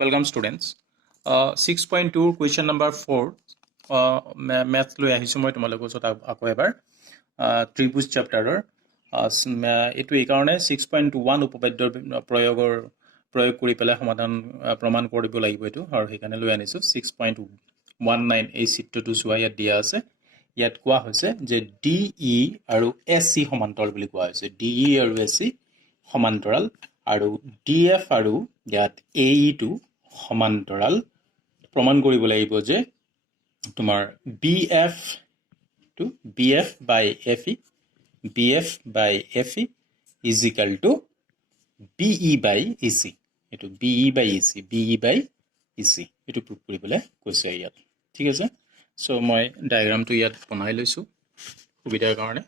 Welcome students. 6.2 question number 4 math লৈ আহিছো মই তোমালোকৰ ওচৰত আকৌ এবাৰ ত্ৰিভুজ চেপ্টাৰৰ এটো এই কাৰণে 6.1 উপপাদ্যৰ প্ৰয়োগ কৰি পেলাই সমাধান প্ৰমাণ কৰিব লাগিব এটো আৰু সেইকাৰণে লৈ আনিছো 6.19 এই চিত্ৰটো চোৱা ইয়াত দিয়া আছে ইয়াত কোৱা হৈছে যে DE আৰু SC সমান্তৰাল বুলি কোৱা হৈছে DE আৰু SC সমান্তৰাল আৰু DF আৰু ইয়াত AE টো সমান্তৰাল প্ৰমাণ কৰিব লাগিব যে তোমাৰ BF to BF by FE is equal to BE by EC এটো BE by EC এটো প্ৰুভ কৰিবলৈ কৈছে ইয়াত ঠিক আছে সো মই ডায়াগ্ৰামটো ইয়াত বনাই লৈছো সুবিধাৰ কাৰণে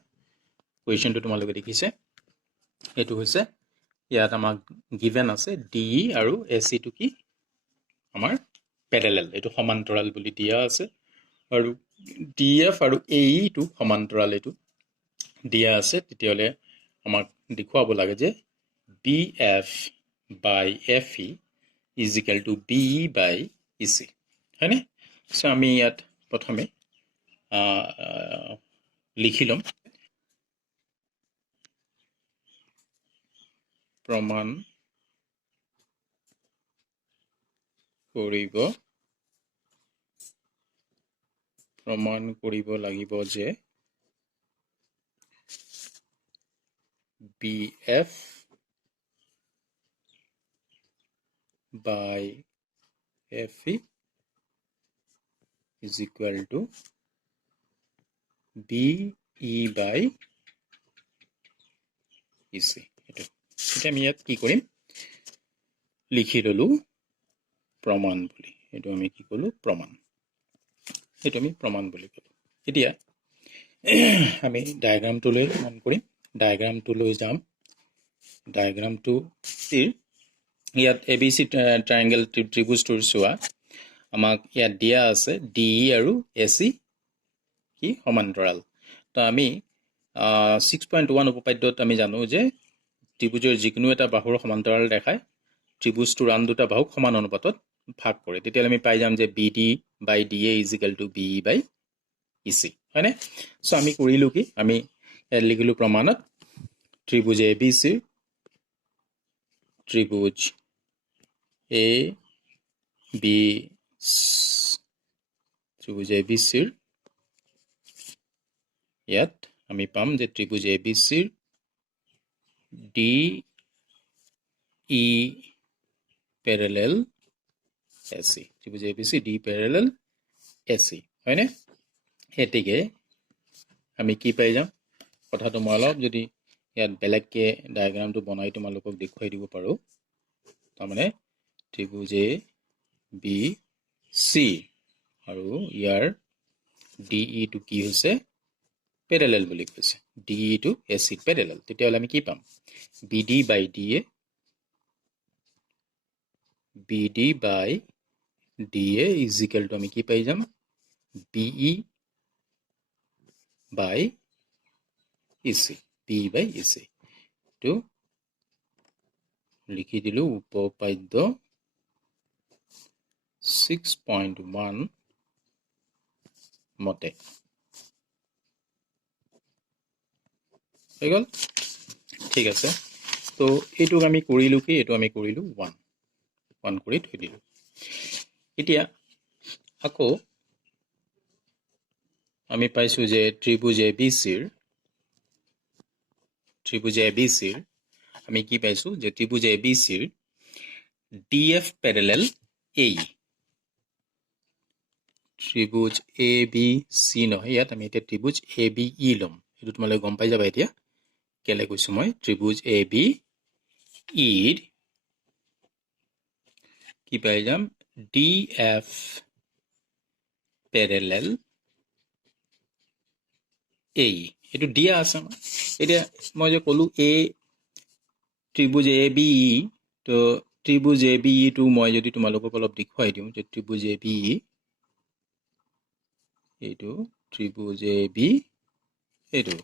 কোৱেশ্চনটো তোমালোকে দেখিছে এটো হৈছে ইয়াত আমাক গিভেন আছে DE আৰু AC টো কি আমাৰ প্যাৰেলাল এটো সমান্তৰাল বুলি দিয়া আছে আৰু DF আৰু AE টো সমান্তৰাল এটো দিয়া আছে তেতিয়ালে আমাক দেখুৱাব লাগে যে BF by FE is equal to BE by EC হয়নে সো আমি ইয়াত প্ৰথমে লিখিলম প্ৰমাণ কৰিব লাগিব যে BF by FE is equal to BE by EC এটা আমি ইয়াত কি কৰিম লিখি ললো প্ৰমাণ বুলি এটো আমি কি কলো প্ৰমাণ এটো আমি প্ৰমাণ বুলি কলো এতিয়া আমি ডায়াগ্ৰামটো লৈ মন কৰিম ডায়াগ্ৰামটো লৈ যাম ডায়াগ্ৰামটো ইয়াত ABC ট্ৰায়াঙ্গেল ত্ৰিভুজটোৰ চোৱা আমাক ইয়াত দিয়া আছে DE আৰু AC কি সমান্তৰাল তো আমি 6.1 উপপাদ্যত আমি জানো যে ত্ৰিভুজৰ যিকোনো এটা বাহুৰ সমান্তৰাল দেখায় ত্ৰিভুজটোৰ আন দুটা বাহুক সমান অনুপাতত ভাগ কৰে তেতিয়া আমি পাই যাম যে BD by DA is equal to BE by EC হয়নে সো আমি কৰিলো কি আমি ইয়াত লিখিলো প্ৰমাণত ত্ৰিভুজ ABC ত্ৰিভুজ ABC ইয়াত আমি পাম যে ত্ৰিভুজ ABC DE parallel AC ত্ৰিভুজ ABC D parallel AC হয়নে হেতিকে আমি কি পাই যাম কথাটো মই অলপ যদি ইয়াত বেলেগকে ডায়াগ্ৰামটো বনাই তোমালোকক দেখুৱাই দিব পাৰো তাৰমানে ত্ৰিভুজ ABC আৰু ইয়াৰ DE টো কি হৈছে parallel বুলি কৈছে DE to AC parallel তেতিয়ালে আমি কি পাম BD by DA is equal to আমি কি পাই যাম BE by EC to লিখি দিলো উপপাদ্য 6.1 মতে হৈ গল ঠিক আছে তো এটো আমি কৰিলো কি এটো আমি কৰিলো 1 কৰি থৈ দিলো এতিয়া আকৌ আমি পাইছো যে ত্ৰিভুজ ABC আমি কি পাইছো যে ত্ৰিভুজ ABC DF parallel AE ত্ৰিভুজ ABC নহয় ইয়াত আমি এটা ত্ৰিভুজ ABE লম এটো তোমালৈ গম পাই যাবা এতিয়া কেলে কৈছো মই ত্ৰিভুজ ABE কি পাই যাম DF parallel AE এটো দিয়া আছে এতিয়া মই যে কলো A ত্ৰিভুজ ABE তো ত্ৰিভুজ ABE টো মই যদি তোমালোকক অলপ দেখুৱাই দিম যে ত্ৰিভুজ ABE এটো ত্ৰিভুজ ABE এটো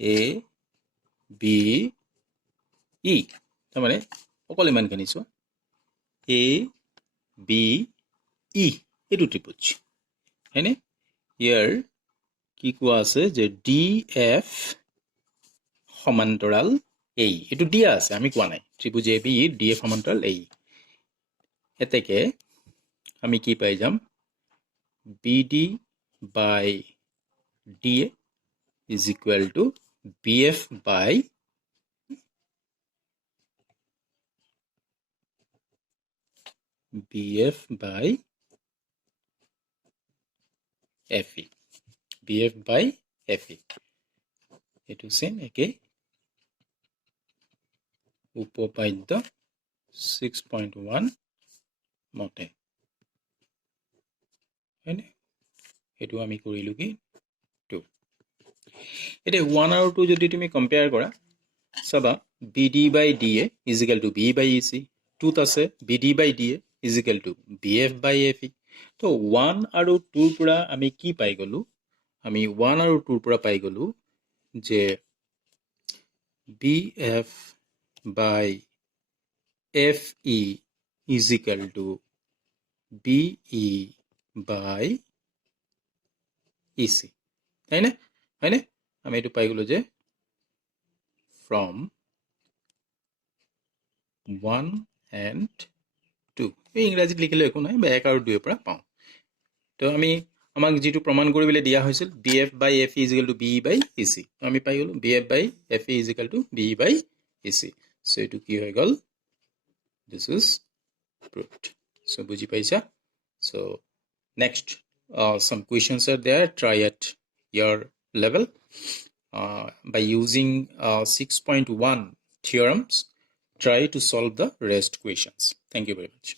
ABE তাৰমানে অকল ইমানখিনি চোৱা A B E এইটো ত্ৰিভুজ হয়নে ইয়াৰ কি কোৱা আছে যে DF সমান্তৰাল এই এইটো দিয়া আছে আমি কোৱা নাই ত্ৰিভুজ AB DF সমান্তৰাল এই এতেকে আমি কি পাই যাম BD by DA is equal to BF by FE BF by FE এইটো সেম একে উপপাদ্য 6.1 মতে হয়নে এইটো আমি কৰিলো কি 2 এটা 1 আৰু 2 যদি তুমি কম্পেয়াৰ কৰা চাবা BD by DA is equal to B by EC 2 আছে BD by DA is equal to BF by FE তো 1 আৰু 2 পৰা আমি কি পাই গলো আমি 1 আৰু 2 পৰা পাই গলো যে BF by FE is equal to BE by EC হয়নে হয়নে আমি এটো পাই গলো যে from 1 and 2 এই ইংৰাজীত লিখিলে একো নাই বা 1 আৰু 2 পৰা পাওঁ তো আমি আমাক যেটো প্ৰমাণ কৰিবলৈ দিয়া হৈছিল BF by FE is equal to BE by EC আমি পাই গলো BF by FE is equal to BE by EC so এটো কি হৈ গল this is proved so বুজি পাইছা so next some questions are there try at your level by using 6.1 theorems try to solve the rest questions thank you very much